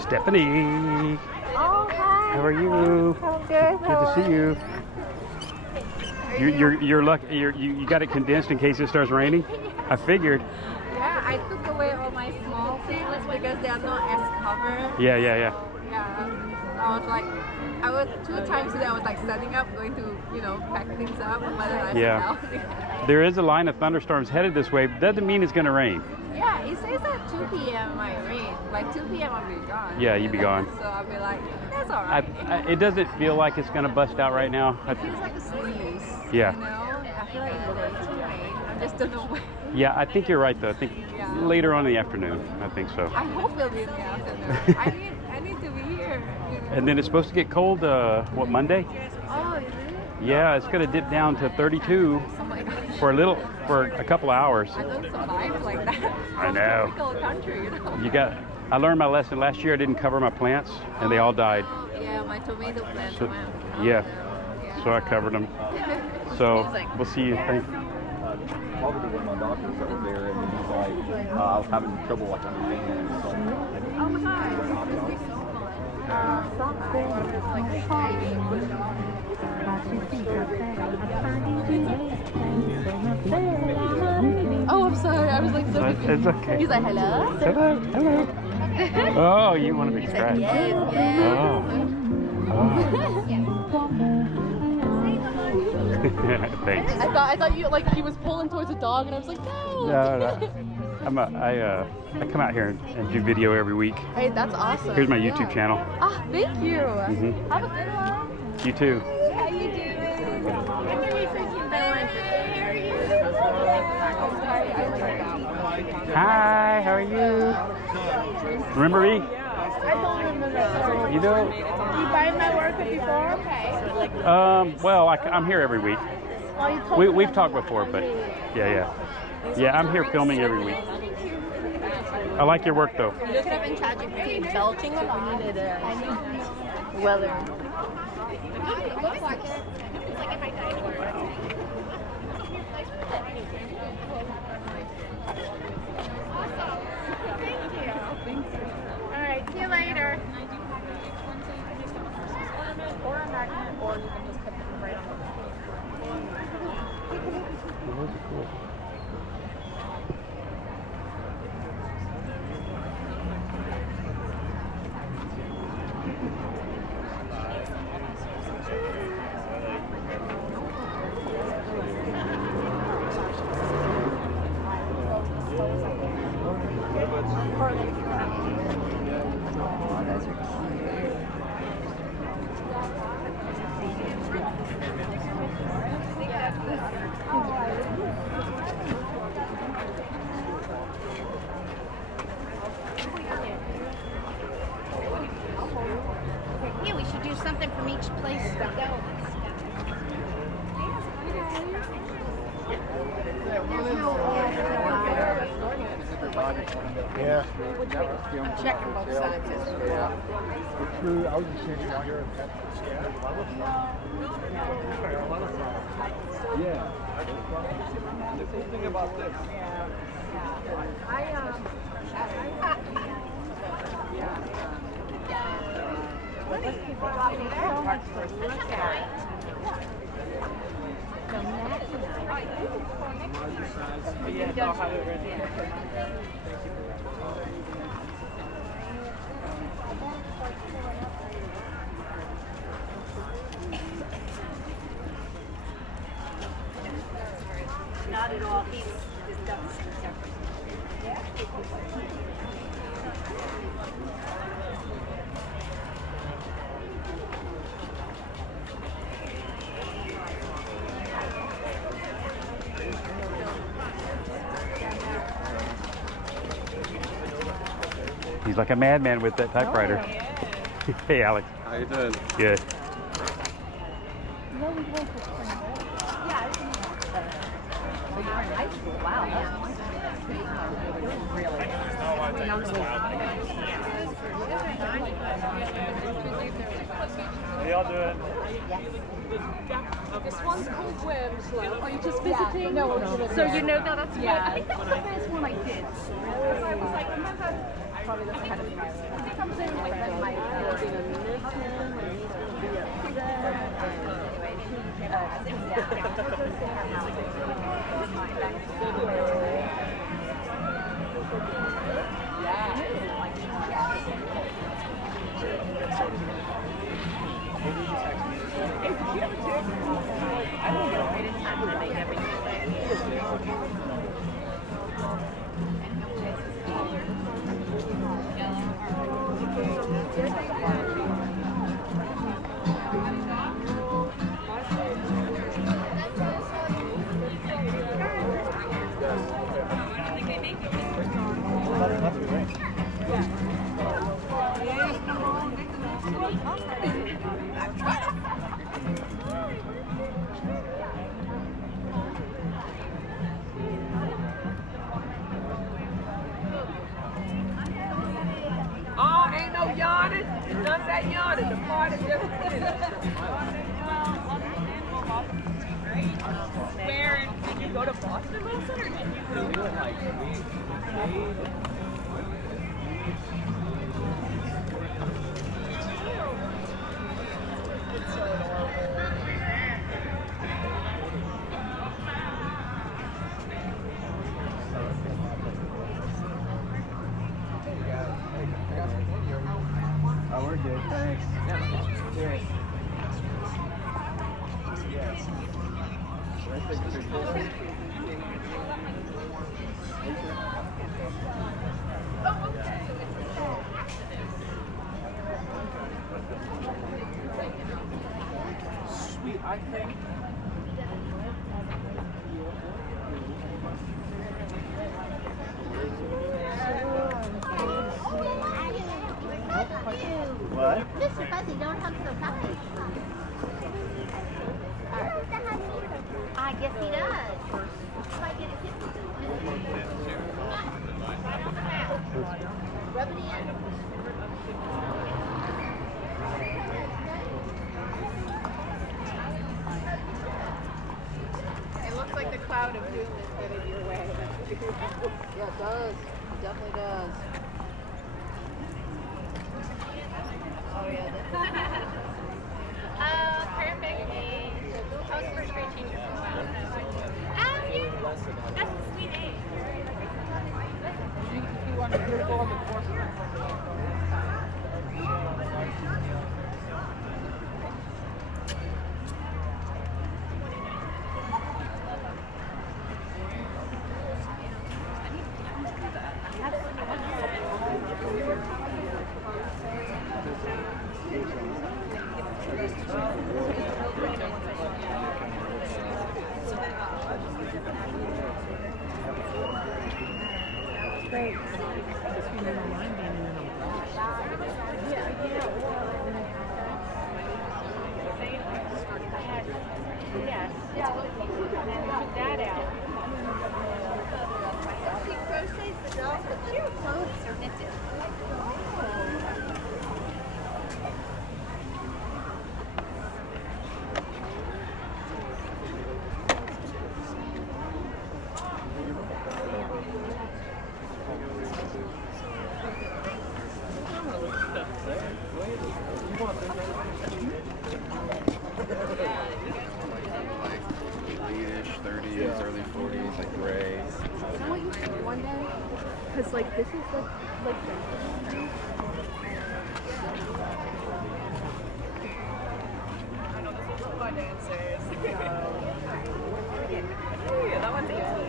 Stephanie. Oh, hi. How are you? I'm good. Good to see you. You're lucky. You got it condensed in case it starts raining. I figured. Yeah, I took away all my small things because they are not as covered. Yeah. Yeah. I was like, two times today I was like setting up, going to, pack things up, and let it out. There is a line of thunderstorms headed this way, but doesn't mean it's going to rain. Yeah, it says at 2 p.m. it might rain. Like 2 p.m. I'll be gone. Yeah, you'll be gone. So I'll be like, that's all right. It doesn't feel like it's going to bust out right now. It feels like a sneeze. Yeah. I feel like it's going to rain. I just don't know when. Yeah, I think you're right though. I think later on in the afternoon. I think so. I hope it'll be in the afternoon. I need to be here. And then it's supposed to get cold, Monday? Oh, is it? Yeah, it's going to dip down to 32 Oh my gosh. for a couple of hours. I don't survive like that. I know. Tropical country, I learned my lesson. Last year I didn't cover my plants and they all died. Yeah, my tomato plants So, went. yeah. So I covered them. So we'll see you. Thanks. Talking to one of my doctors that was there, and he's like, I was having trouble like understanding. Oh my god, this is so fun. Oh, I'm sorry. I was like so confused. It's okay. He's like, hello? Hello. Oh, you want to be scratched? Yes. Oh. Thanks. I thought you he was pulling towards a dog, and I was like, no. No. I come out here and do video every week. Hey, that's awesome. Here's my YouTube channel. Ah, thank you. Mm-hmm. Have a good one. You too. How you doing? Hi, how are you? Remember me? I don't remember. You don't? You buy my work before? Okay. Well, I'm here every week. Well, you told me We've talked before, but yeah. Yeah, I'm here filming every week. I like your work though. You could have been ChatGPT belching a lot. We needed weather. It looks like it. It's like in my dining Thank you. All right, see you later. Or a magnet, or you can just put them right on the Those are cool. Yeah. Checking both sides. True. I was just changing out here. Yeah. The cool thing about this. Not at all. He's done separate. He's like a madman with that typewriter. Hey, Alex. How you doing? Good. High school. Wow. How y'all doing? This one's called Wormslow. Are you just visiting? No. So you know that that's Yeah. I think that's the first one I did. I was like, remember? Probably the kind of comes in with my Oh, ain't no yawning. None of that yawning. The party just Where did you go to Boston, Wilson, or did you go Oh, we're good. Thanks. Cheers. Sweet, I think. What? Mr. Fuzzy, don't hug so tight. I guess he does. Might get a kiss. Rub it in. It looks like the cloud of doom is headed your way. Yeah, it does. It definitely does. Oh yeah. Oh, perfect. I was first grade teacher for a while. That's a sweet age. you want to go on the course? Yes. Yeah. Put that out. Your clothes are knitted. Late-ish 30s, early 40s, like gray. You know what you should do one day? Because, like, this is, like My dancers. Yeah, that one's easy.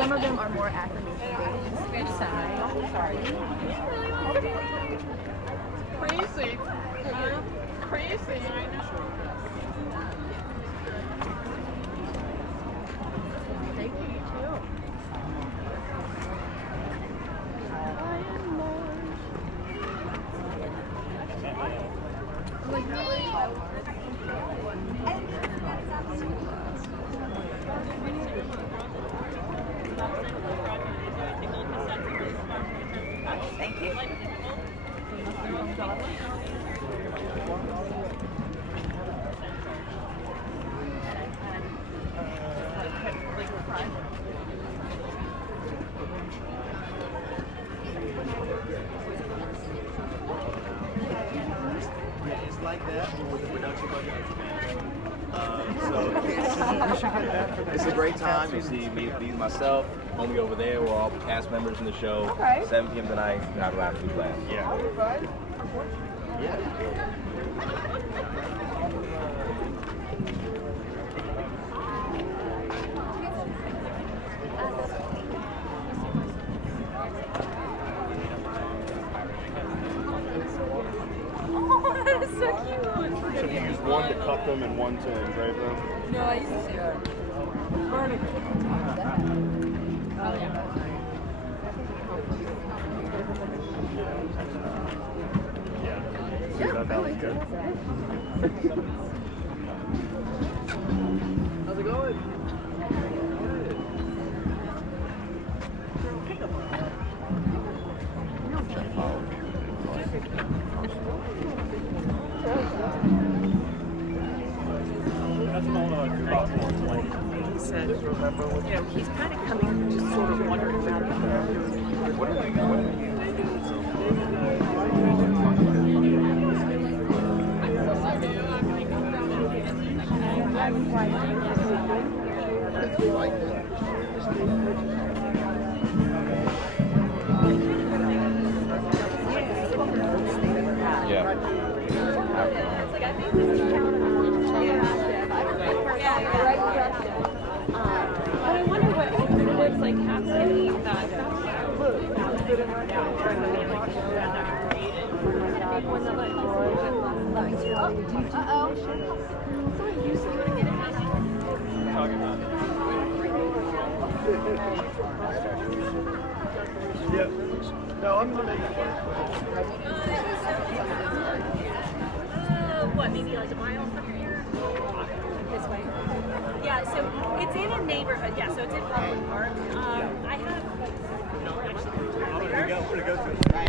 some of them are more affirmation-based. Sorry. Crazy. Crazy. Thank you, you too. Thank you. It's like that with the production budget. It's a great time. You see me, myself, homie over there. We're all cast members in the show. Okay. 7 p.m. tonight. Have an absolute blast. Yeah. Oh, that is so cute. So you use one to cut them and one to engrave them? No, I used to. Yeah, that was good. How's it going? He said, he's kind of coming, just sort of wondering about it. But I wonder what it was like happening that. Yeah. No, I'm gonna make it work. What, maybe like a mile from here? This way. Yeah, so it's in a neighborhood. Yeah, so it's in Forsyth Park. I have. Where'd it go to?